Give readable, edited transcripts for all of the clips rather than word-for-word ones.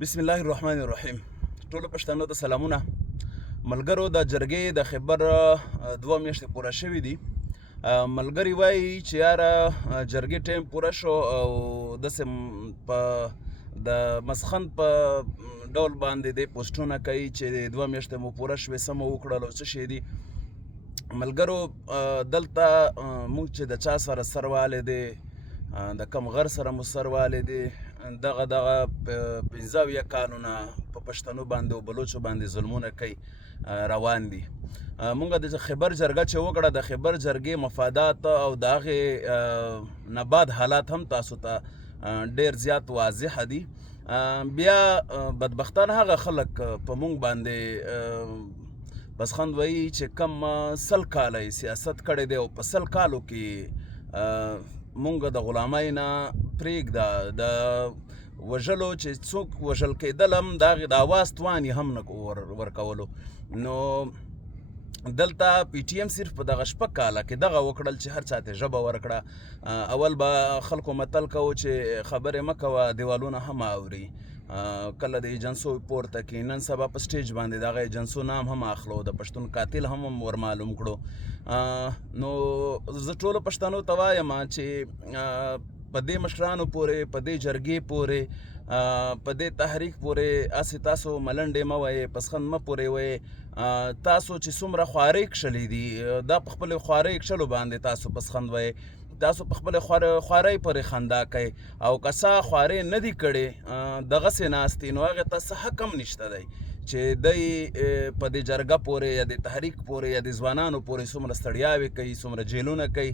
بسم الله الرحمن الرحیم. ټولو پښتنو ته سلامونه. ملګرو د جرګې د خبر 2 میاشتې پوره شوې دي. ملګري وایي چې یاره جرګې ټایم پوره شو او داسې په د مسخن په ډول باندې د پوسټونه کوي چې 2 میاشتې مو پوره شوې څه مو وکړل او څه شی دي. ملګرو دلته موږ چې د چا سره سروالی دی، د کم غر سره مو سروالی دی، دغه 15 کالونه په پښتنو باندې او بلوچو باندې ظلمونه کوي روان دي. مونږ د خبر جرګه چې وکړه، د خبر جرګې مفادات او د هغې نه بعد حالات هم تاسو ته ډېر زیات واضح دي. بیا بدبختانه هغه خلک په مونږ باندې بس خوند وایي چې کم 100 کاله سیاست کړی دی او په 100 کالو کې مونږ د غلامۍ نه پرېږده د وژلو چې څوک وژل کېدل هم د هغې د اواز توان یې هم نه ورکولو. نو دلته پی ټي ایم صرف په دغه 6 کاله کې دغه وکړل چې هر چا ته ژبه ورکړه. اول به خلکو متل کوو چې خبرې مه کوه دیوالونه هم اوري، کله د ایجنسو پورته کړي. نن سبا په سټیج باندې د هغه ایجنسو نام هم اخلو، د پښتون قاتل هم ور معلوم کړو. نو زه ټولو پښتنو ته وایم چې په دې مشرانو پورې، په دې جرګې پورې، په دې تحریک پورې هسې تاسو ملنډې مه وایئ، پسخند مه پورې وایئ. تاسو چې څومره خوارۍ کښلې دي دا په خپلې خوارۍ کښلو باندې تاسو پسخند وایئ، تاسو په خپلې خوارۍ پورې خندا کوئ. او که څه خوارۍ نه دي کړې دغسې ناست دي، نو هغې ته څه حق هم نشته دی چې دی په دې جرګه پورې یا د تحریک پورې یا د ځوانانو پورې څومره ستړیاوې کوي، څومره جیلونه کوي،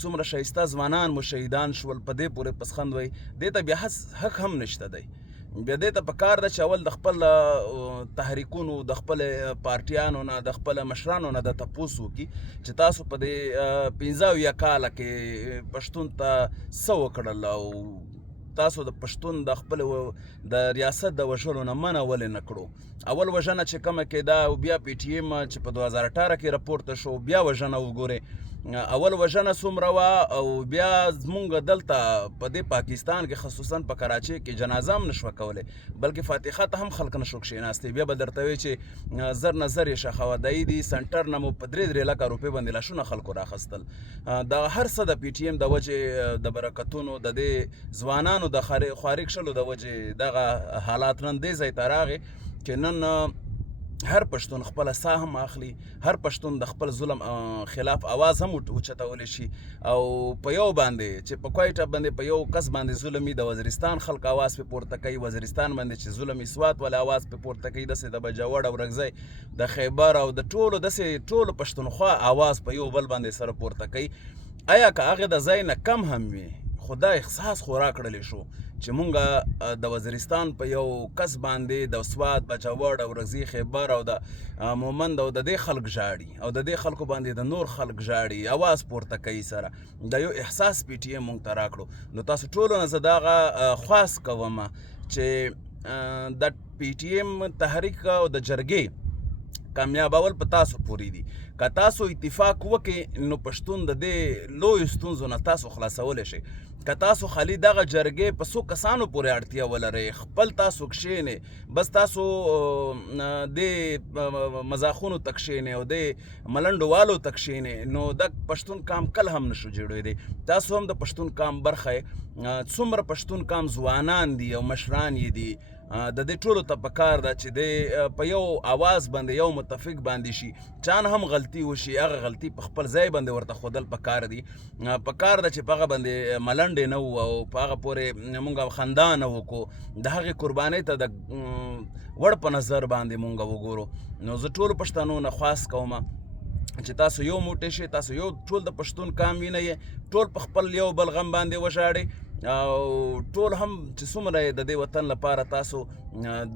څومره ښایسته ځوانان مو شهیدان شول، په دې پورې پسخند وایي. دې ته بیا حق هم نشته دی. بیا دې ته پکار ده چې اول د خپل تحریکونو، د خپل پارټیانو نه، د خپل مشرانو نه د تپوس وکړي چې تاسو په دې 15 کاله کې پښتون ته څه وکړل او تاسو د پښتون د خپل د ریاست د وژلو نه منع ولې نه کړو. اول وژنه چې کومه کېده او بیا پی ټي ایم چې په 2018 کې راپورته شو، بیا وژنه وګورئ. اول وژنه څومره وه او بیا زمونږ دلته په دې پاکستان کې خصوصا په کراچۍ کې جنازه هم نشوه کولی، بلکې فاتحه ته هم خلک نشو کښېناستی. بیا به درته وایي چې زر نه زر یې ښخوه. د ایدي سنټر نه مو په 3 لکه روپۍ باندې لاشونه خلکو راخیستل. دا هر څه د پی ټي ایم د وجې د برکتونو، د دې ځوانانو د خوارۍ کښلو د وجې دغه حالات نن دې ځای ته راغې چې نن هر پښتون خپله ساه هم اخلي، هر پښتون د خپل ظلم خلاف آواز هم اوچتولی شي. او په یو باندې چې په کویټه باندې په یو کس باندې ظلم وي، د وزیرستان خلک آواز پې پورته کوي، وزیرستان باندې چې ظلم وي سوات ولې آواز پې پورته کوي، داسې د بجوړ او رګزی د خیبر او د ټولو داسې ټولو پښتونخوا آواز په یو بل باندې سره پورته کوي. آیا که هغې د ځای نه کم هم وي، خو دا احساس خو راکړلی شو چې مونږ د وزیرستان په یو کس باندې د سوات، بجوړ او رګزي، خیبر او د مومند او د دې خلک ژاړي او د دې خلکو باندې د نور خلک ژاړي، آواز پورته کوي سره. د یو احساس پی ټي ایم مونږ ته راکړو. نو تاسو ټولو نه زه دغه خواست کوم چې د پی ټي ایم تحریک او د جرګې کامیابول په تاسو پورې دي. که تاسو اتفاق وکړئ نو پښتون د دې لویو ستونزو نه تاسو خلاصولی شئ. که تاسو خالي دغه جرګې په څو کسانو پورې اړتیا ولرئ، خپل تاسو کښېنئ، بس تاسو د مزاخونو ته کښېنئ او د ملنډو والو ته کښېنئ، نو د پښتون کام کله هم نشو جوړېدی. تاسو هم د پښتون کام برخه یې. څومره پښتون کام ځوانان دي او مشران یې دي، د دې ټولو ته پکار ده چې د په یو آواز باندې یو متفق باندې شي. چان هم غلطي وشي، هغه غلطي په خپل ځای باندې ورته ښودل پکار دي. پکار ده چې په هغه باندې ملنډې نه وو او په هغه پورې مونږ خندا نه وکړو، د هغې قربانۍ ته د وړ په نظر باندې مونږ وګورو. نو زه ټولو پښتنو نه خواست کوم چې تاسو یو موټی شئ، تاسو یو ټول د پښتون کام وینئ، ټول په خپل یو بل غم باندې وژاړئ او ټول هم چې څومره یې د دې وطن لپاره تاسو،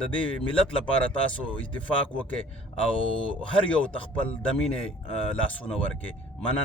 د دې ملت لپاره تاسو اتفاق وکړئ او هر یو ته خپل د مینې لاسونه ورکړئ. مننه.